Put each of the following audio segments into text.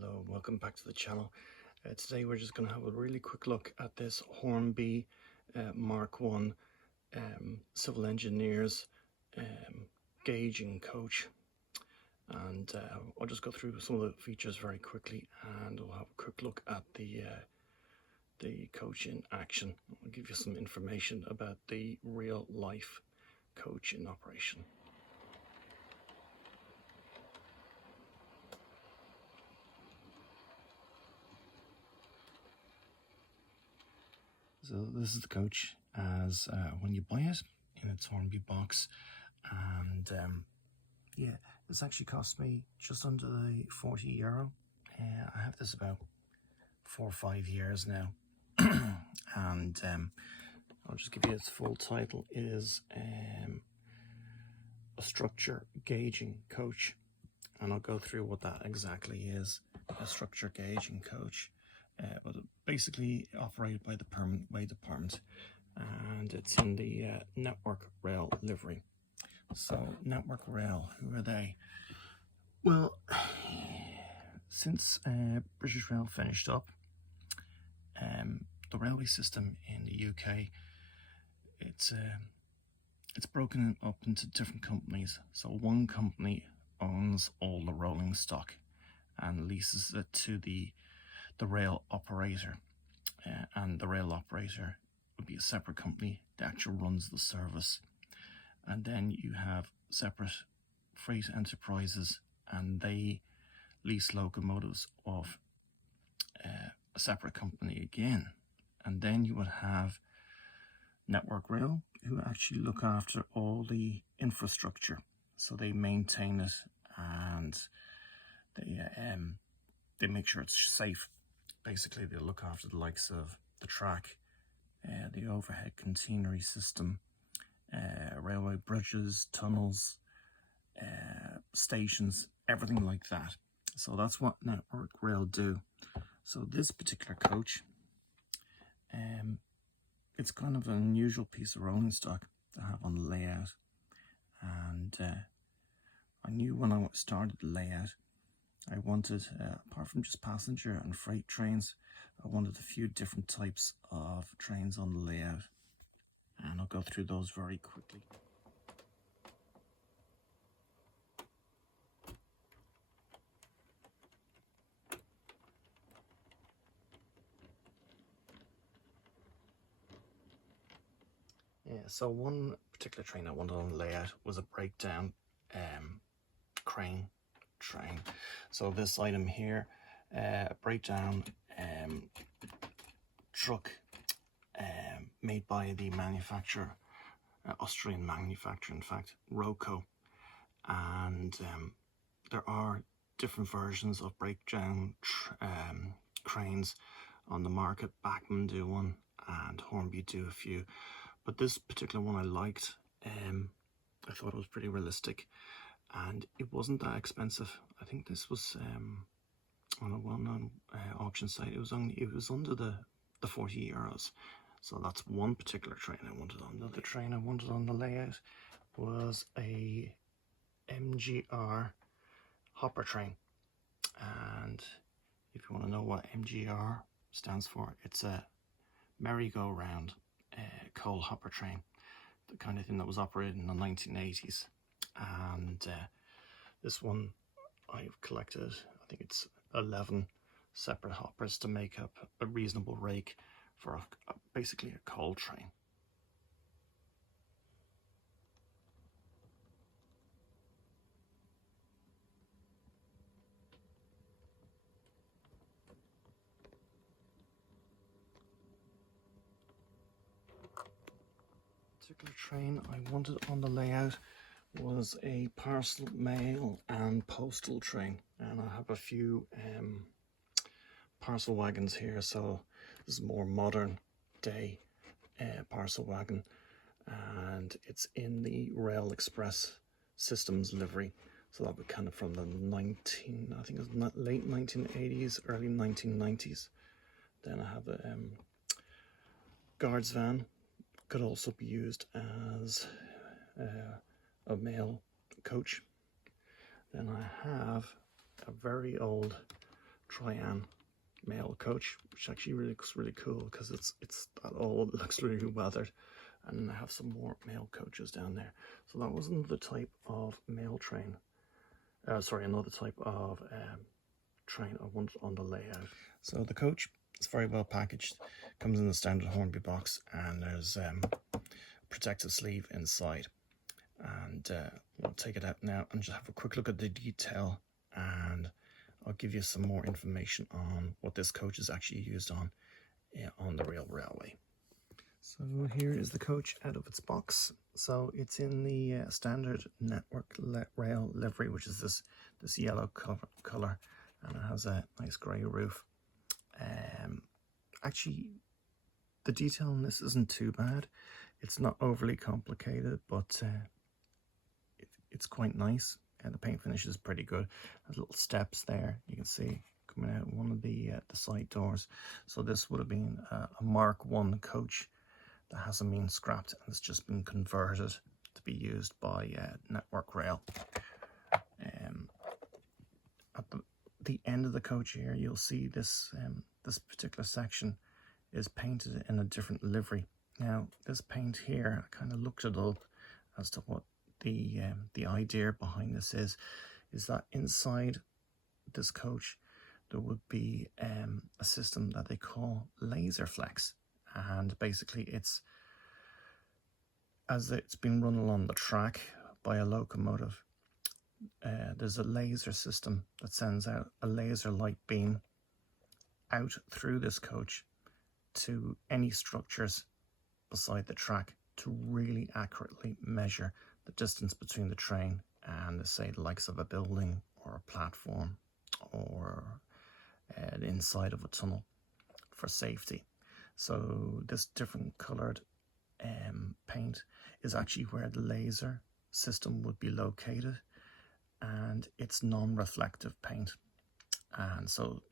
Hello, welcome back to the channel. Today we're just going to have a really quick look at this Hornby Mark 1 civil engineers gauging coach, and I'll just go through some of the features very quickly, and we'll have a quick look at the coach in action. I'll give you some information about the real life coach in operation. So this is the coach as when you buy it in its Hornby box, and yeah, this actually cost me just under the €40. I have this about 4 or 5 years now, and I'll just give you its full title. It is a structure gauging coach, and I'll go through what that exactly is. A structure gauging coach. But basically operated by the Permanent Way Department, and it's in the Network Rail livery. So Network Rail, who are they? Well, since British Rail finished up, the railway system in the UK, it's broken up into different companies. So one company owns all the rolling stock and leases it to the rail operator, and the rail operator would be a separate company that actually runs the service. And then you have separate freight enterprises, and they lease locomotives of a separate company again. And then you would have Network Rail, who actually look after all the infrastructure, so they maintain it, and they make sure it's safe. Basically, they look after the likes of the track, the overhead catenary system, railway bridges, tunnels, stations, everything like that. So that's what Network Rail do. So this particular coach, it's kind of an unusual piece of rolling stock to have on the layout. And I knew when I started the layout, I wanted, apart from just passenger and freight trains, I wanted a few different types of trains on the layout, and I'll go through those very quickly. Yeah, so one particular train I wanted on the layout was a breakdown crane train. So this item here, breakdown truck, made by the manufacturer, Austrian manufacturer in fact, Roco. And there are different versions of breakdown cranes on the market. Bachmann do one and Hornby do a few, but this particular one I liked. I thought it was pretty realistic, and it wasn't that expensive. I think this was on a well-known auction site. It was under the €40. So that's one particular train I wanted on. Another train I wanted on the layout was a MGR hopper train, and if you want to know what MGR stands for, it's a merry-go-round coal hopper train, the kind of thing that was operated in the 1980s. And this one I've collected, I think it's 11 separate hoppers to make up a reasonable rake for basically a coal train. Particular train I wanted on the layout was a parcel, mail and postal train, and I have a few parcel wagons here. So this is more modern day parcel wagon, and it's in the Rail Express Systems livery. So that would be kind of from the I think it was late 1980s, early 1990s. Then I have a guards van. Could also be used as a mail coach. Then I have a very old Tryon male coach, which actually really looks really cool because it's that all looks really weathered. And then I have some more male coaches down there. So that was another type of male train. Sorry, another type of train I wanted on the layout. So the coach is very well packaged. Comes in the standard Hornby box, and there's a protective sleeve inside. And I'll take it out now and just have a quick look at the detail, and I'll give you some more information on what this coach is actually used on the rail railway. So here is the coach out of its box. So it's in the standard network rail livery, which is this yellow color, and it has a nice grey roof. Actually, the detail on this isn't too bad. It's not overly complicated, but it's quite nice. And the paint finish is pretty good. There's little steps there, you can see, coming out one of the side doors. So this would have been a Mark 1 coach that hasn't been scrapped, and it's just been converted to be used by Network Rail. At the end of the coach here, you'll see this this particular section is painted in a different livery. Now, this paint here, I kind of looked it up as to what the idea behind this is that inside this coach there would be a system that they call laser flex, and basically it's as it's been run along the track by a locomotive. There's a laser system that sends out a laser light beam out through this coach to any structures beside the track to really accurately measure the distance between the train and, say, the likes of a building or a platform or the inside of a tunnel for safety. So this different coloured paint is actually where the laser system would be located, and it's non-reflective paint, and so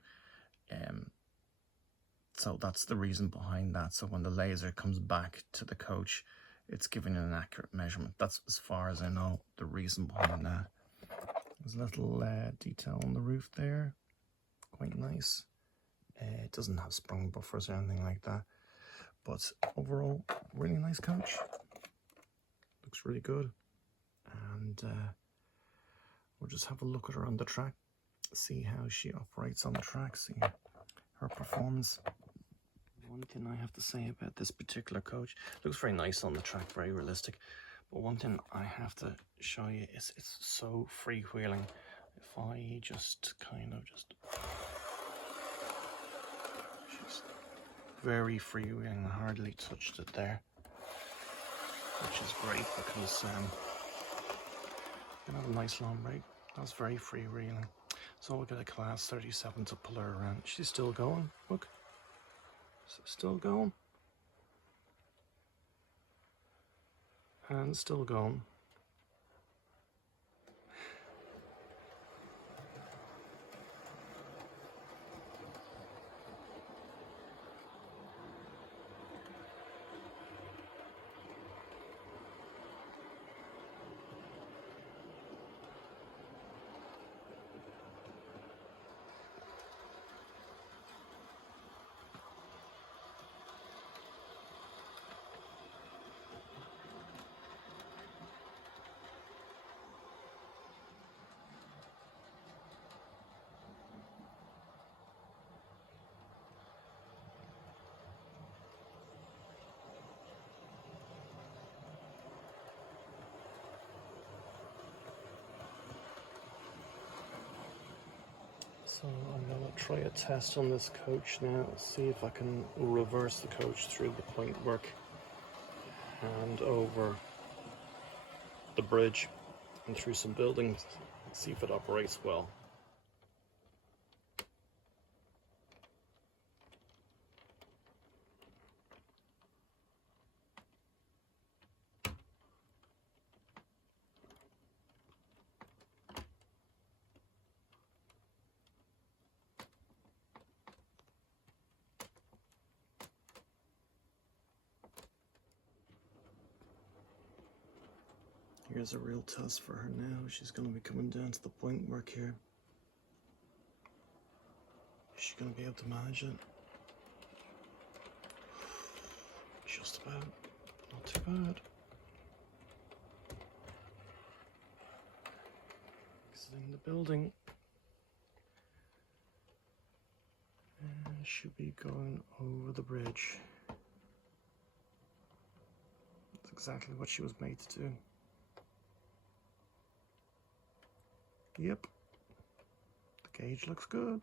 that's the reason behind that. So when the laser comes back to the coach, it's giving an accurate measurement. That's as far as I know the reason behind that. There's a little detail on the roof there, quite nice. It doesn't have sprung buffers or anything like that, but overall, really nice coach. Looks really good, and we'll just have a look at her on the track, see how she operates on the track, see her performance. One thing I have to say about this particular coach, looks very nice on the track, very realistic, but one thing I have to show you is it's so freewheeling. If I just she's very freewheeling, I hardly touched it there, which is great because you have a nice long break. That's very freewheeling. So we'll get a class 37 to pull her around. She's still going, look. Still going. And still going. So I'm going to try a test on this coach now, see if I can reverse the coach through the point work and over the bridge and through some buildings, see if it operates well. Here's a real test for her now. She's going to be coming down to the point work here. Is she going to be able to manage it? Just about. Not too bad. Exiting the building. And should be going over the bridge. That's exactly what she was made to do. Yep. The gauge looks good.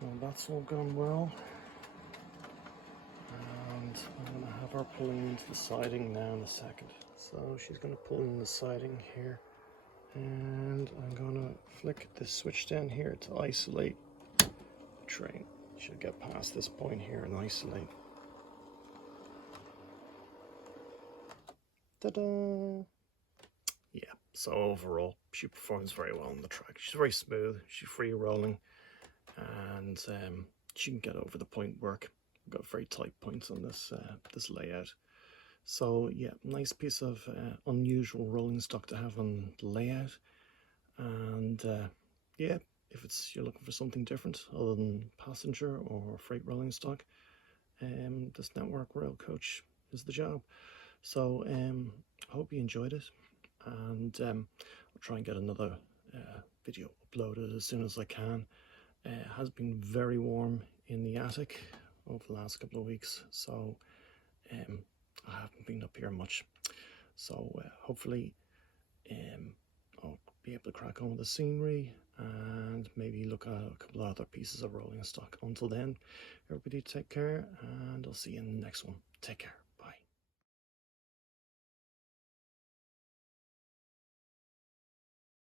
Well, that's all gone well. And I'm going to have her pulling into the siding now in a second. So she's going to pull in the siding here. And I'm going to flick this switch down here to isolate the train. Should get past this point here and isolate. Ta-da! Yeah, so overall, she performs very well on the track. She's very smooth, she's free rolling, and she can get over the point work. We've got very tight points on this this layout. So yeah, nice piece of unusual rolling stock to have on the layout. And yeah, if you're looking for something different other than passenger or freight rolling stock, this Network Rail Coach is the job. So I hope you enjoyed it, and I'll try and get another video uploaded as soon as I can. It has been very warm in the attic over the last couple of weeks, so I haven't been up here much. So hopefully I'll be able to crack on with the scenery and maybe look at a couple of other pieces of rolling stock. Until then, everybody take care, and I'll see you in the next one. Take care.